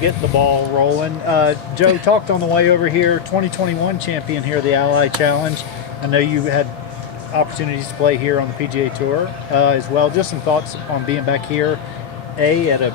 getting the ball rolling. Joe talked on the way over here, 2021 champion here, the Ally Challenge. I know you had opportunities to play here on the PGA Tour as well. Just some thoughts on being back here, at a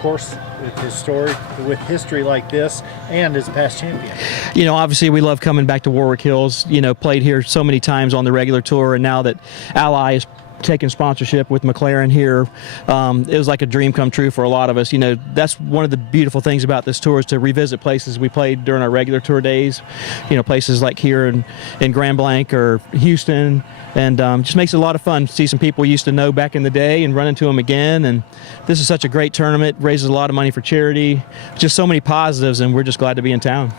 course with history like this, and as a past champion. You know, obviously we love coming back to Warwick Hills. You know, played here so many times on the regular tour, and now that Ally is taking sponsorship with McLaren here, it was like a dream come true for a lot of us. You know, that's one of the beautiful things about this tour, is to revisit places we played during our regular tour days. You know, places like here in Grand Blanc or Houston, and just makes it a lot of fun to see some people we used to know back in the day and run into them again. And this is such a great tournament, raises a lot of money for charity, just so many positives, and we're just glad to be in town.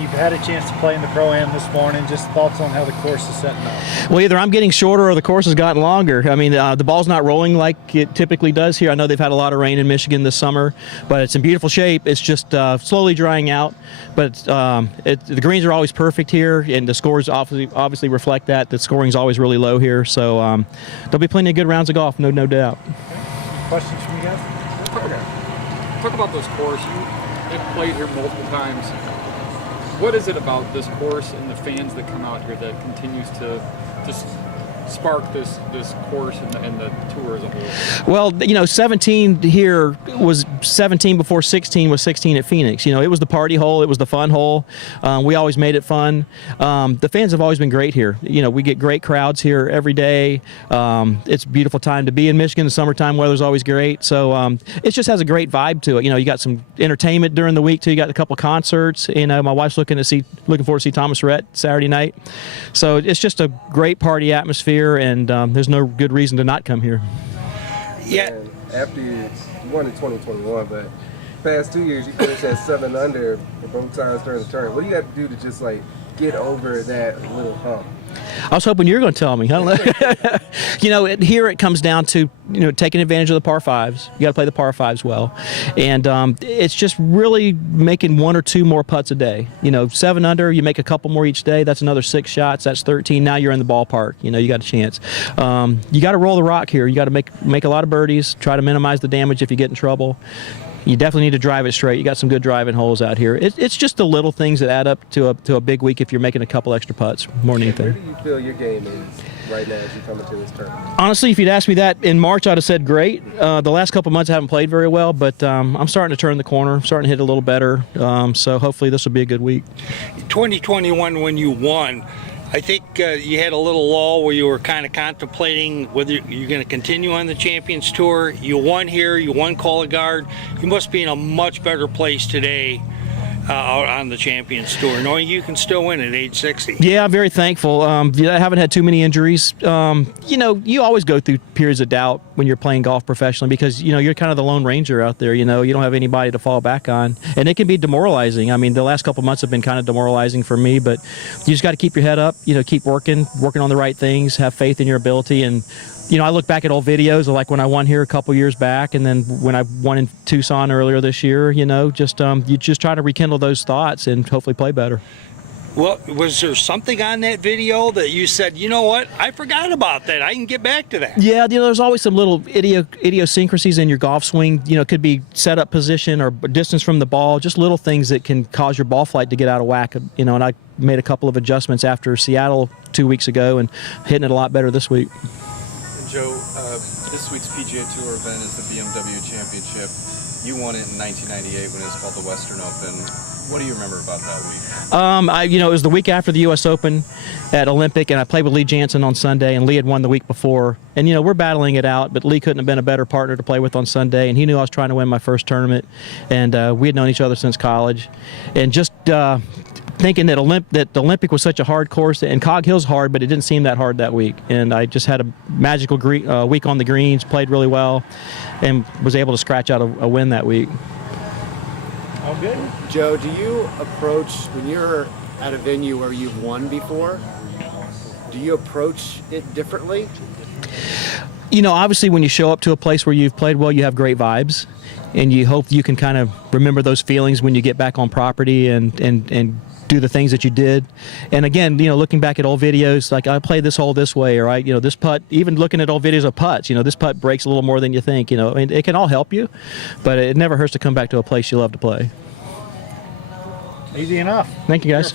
You've had a chance to play in the Pro-Am this morning. Just thoughts on how the course is setting up? Well, either I'm getting shorter or the course has gotten longer. I mean, the ball's not rolling like it typically does here. I know they've had a lot of rain in Michigan this summer, but it's in beautiful shape. It's just slowly drying out. But the greens are always perfect here, and the scores obviously reflect that. The scoring's always really low here. So there'll be plenty of good rounds of golf, no doubt. Okay. Questions from you guys? Talk about this course. You have played here multiple times. What is it about this course and the fans that come out here that continues to just spark this course and the tour as a whole? Well, you know, 17 here was 17 before 16 was 16 at Phoenix. You know, it was the party hole, it was the fun hole. We always made it fun. The fans have always been great here. You know, we get great crowds here every day. It's a beautiful time to be in Michigan. The summertime weather's always great. So it just has a great vibe to it. You know, you got some entertainment during the week too. You got a couple concerts. You know, my wife's looking forward to see Thomas Rhett Saturday night. So it's just a great party atmosphere. And there's no good reason to not come here. Yeah. And after you won in 2021, but past 2 years you finished at 7 under for both times during the tournament. What do you have to do to just like get over that little hump? I was hoping you were going to tell me. I don't know. You know, here it comes down to, you know, taking advantage of the par fives. You got to play the par fives well, and it's just really making 1 or 2 more putts a day. You know, 7 under, you make a couple more each day. That's another 6 shots. That's 13. Now you're in the ballpark. You know, you got a chance. You got to roll the rock here. You got to make a lot of birdies. Try to minimize the damage if you get in trouble. You definitely need to drive it straight. You got some good driving holes out here. It's just the little things that add up to a big week if you're making a couple extra putts more than anything. Where do you feel your game is right now as you come into this tournament? Honestly, if you'd asked me that in March, I'd have said great. The last couple months I haven't played very well, but I'm starting to turn the corner, starting to hit a little better. So hopefully this will be a good week. 2021, when you won, I think you had a little lull where you were kind of contemplating whether you're going to continue on the Champions Tour. You won here, you won Cologuard. You must be in a much better place today out on the Champions Tour, knowing you can still win at age 60. Yeah, I'm very thankful. I haven't had too many injuries. You know, you always go through periods of doubt when you're playing golf professionally because, you know, you're kind of the lone ranger out there. You know, you don't have anybody to fall back on. And it can be demoralizing. I mean, the last couple months have been kind of demoralizing for me, but you just got to keep your head up, you know, keep working on the right things, have faith in your ability. And you know, I look back at old videos of like when I won here a couple years back, and then when I won in Tucson earlier this year. You know, just you just try to rekindle those thoughts and hopefully play better. Well, was there something on that video that you said, you know what, I forgot about that, I can get back to that? Yeah, you know, there's always some little idiosyncrasies in your golf swing. You know, it could be setup position or distance from the ball, just little things that can cause your ball flight to get out of whack. You know, and I made a couple of adjustments after Seattle 2 weeks ago and hitting it a lot better this week. Joe, this week's PGA Tour event is the BMW Championship. You won it in 1998 when it was called the Western Open. What do you remember about that week? You know, it was the week after the U.S. Open at Olympic, and I played with Lee Jansen on Sunday, and Lee had won the week before. And, you know, we're battling it out, but Lee couldn't have been a better partner to play with on Sunday, and he knew I was trying to win my first tournament, and we had known each other since college. And just thinking that the Olympic was such a hard course, and Cog Hill's hard, but it didn't seem that hard that week. And I just had a magical week on the greens, played really well, and was able to scratch out a win that week. All good. Joe, do you approach, when you're at a venue where you've won before, do you approach it differently? You know, obviously, when you show up to a place where you've played well, you have great vibes, and you hope you can kind of remember those feelings when you get back on property and do the things that you did. And again, you know, looking back at old videos, like I played this hole this way, or this putt, even looking at old videos of putts, you know, this putt breaks a little more than you think, you know, I mean, it can all help you, but it never hurts to come back to a place you love to play. Easy enough. Thank you, guys.